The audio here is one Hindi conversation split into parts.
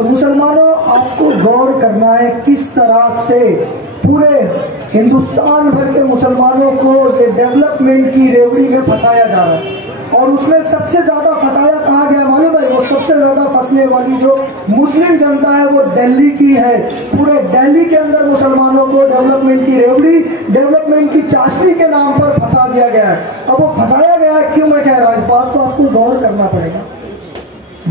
तो मुसलमानों, आपको गौर करना है किस तरह से पूरे हिंदुस्तान भर के मुसलमानों को ये डेवलपमेंट की रेवड़ी में फंसाया जा रहा है। और उसमें सबसे ज्यादा फंसाया कहाँ गया मालूम है? वो सबसे ज्यादा फंसने वाली जो मुस्लिम जनता है वो दिल्ली की है। पूरे दिल्ली के अंदर मुसलमानों को डेवलपमेंट की रेवड़ी, डेवलपमेंट की चाशनी के नाम पर फंसा दिया गया है। अब वो फंसाया गया है क्यों, मैं कह रहा हूं, इस बात को आपको गौर करना पड़ेगा।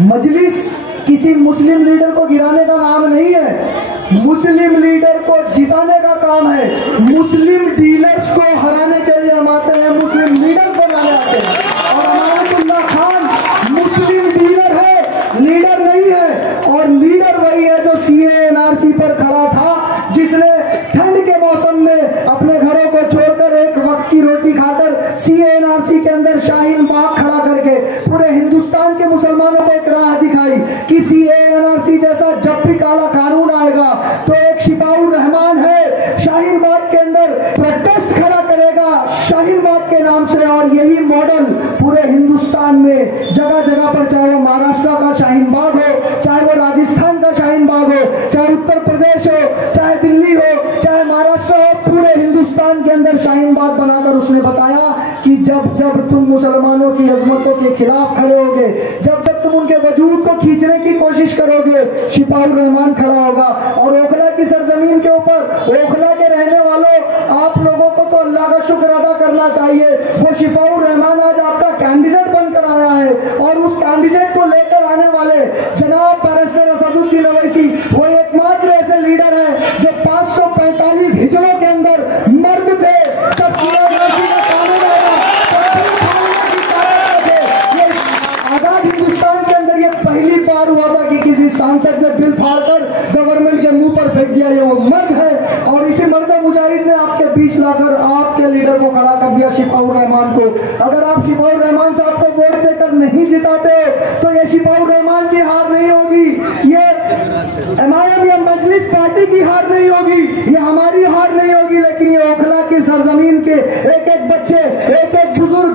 मजलिस किसी मुस्लिम लीडर को गिराने का नाम नहीं है, मुस्लिम लीडर को जिताने का काम है। मुस्लिम डीलर्स को हराने के लिए हम आते हैं, मुस्लिम लीडर्स बनाने आते हैं। और अमानतुल्लाह खान मुस्लिम डीलर है, लीडर नहीं है। और लीडर वही है जो सीए एनआरसी पर खड़ा था, जिसने ठंड के मौसम में अपने घरों को छोड़कर एक वक्त की रोटी खाकर सीए एनआरसी के अंदर शाहीन बाग खड़ा करके पूरे हिंदुस्तान के मुसलमानों को एक राह दिखाई कि सीए एनआरसी जैसा जब भी काला कानून आएगा तो एक शिफाउर रहमान है शाहीन बाग के अंदर प्रोटेस्ट खड़ा करेगा शाहीन बाग के नाम से। और यही मॉडल पूरे हिंदुस्तान में जगह जगह पर, चाहे वो महाराष्ट्र का शाहीन बाग हो, चाहे वो राजस्थान का शाहीन बाग हो, चाहे उत्तर प्रदेश हो, चाहे दिल्ली हो, चाहे महाराष्ट्र हो, पूरे हिंदुस्तान के अंदर शाहीन बाग बनाकर उसने बताया कि जब जब तुम मुसलमानों की अजमतों के खिलाफ खड़े होगे, जब जब तुम उनके वजूद को खींचने की कोशिश करोगे, शिफाउर रहमान खड़ा होगा। और ओखला की सरजमीन के ऊपर, ओखला के रहने वालों, आप लोगों को तो अल्लाह का शुक्र अदा करना चाहिए, वो शिफाउर रहमान आज आपका कैंडिडेट बनकर आया है। और उस कैंडिडेट को लेकर आने वाले जनाब बैरिस्टर असदुद्दीन अवैसी वो एकमात्र ऐसे लीडर हैं जो 545 हिजड़ों के अंदर मर्द थे, जब आजाद हिंदुस्तान के अंदर ये पहली बार हुआ था कि किसी सांसद ने बिल फाड़कर गवर्नमेंट के मुंह पर फेंक दिया। ये वो मर्द है और इसी मर्द मुजाहिद ने आपके बीच लाकर आपके लीडर को खड़ा कर दिया, शिफाउर रहमान को। अगर आप शिफाउर रहमान साहब को वोट देकर नहीं जिताते तो ये शिफाउर रहमान की हार नहीं होगी, ये एमआईएम या मजलिस पार्टी की हार नहीं होगी, ये हमारी हार नहीं होगी, लेकिन ये ओखला की सरजमीन के एक एक बच्चे, एक एक बुजुर्ग,